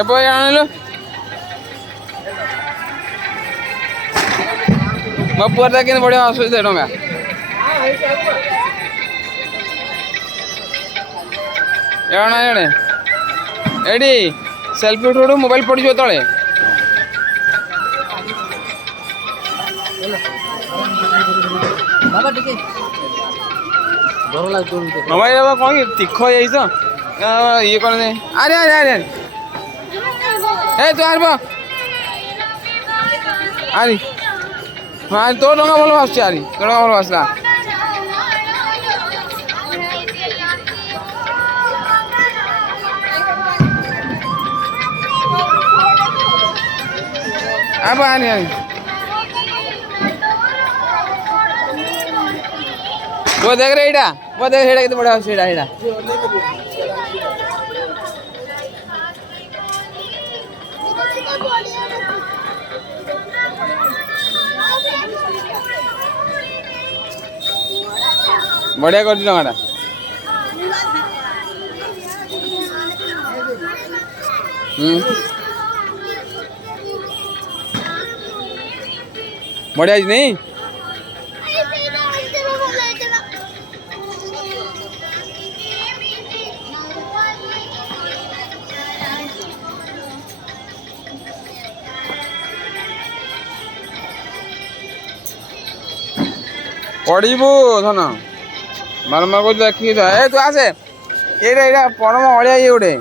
ఎప్పుడు ఆనలు ମୋ ପୁଅର ତା କେମିତି ବଢ଼ିଆ ଅସୁବିଧା ଟଙ୍କା ଏଣ ଏଣେ ଏଇଠି ସେଲ୍ଫି ଉଠୁ ଉଠୁ ମୋବାଇଲ ପଡ଼ିଯିବ ତଳେ ମୋବାଇଲ କ'ଣ କି ତୀଖ ହେଇଯାଇଛି ତ ଇଏ କ'ଣ ଆରେ ଆରେ ଆରେ ଏ ତୁ ଆଣିବ ଆରି ହଁ ତୋ ଟଙ୍କା ଭଲ ଆସୁଛି ଆରି ତୋ ଟଙ୍କା ଭଲ ଆସିଲା ଆବ ଆଣି ଆଣି वो देख रहे इडा वो देख हेडा कितना बड़ा है इडा इडा बढ़िया कर दिनो गाड़ा बढ़िया जी नहीं पड़ू धन बारंबार को देखी ए तू आसे ये परम अड़िया ये गोटे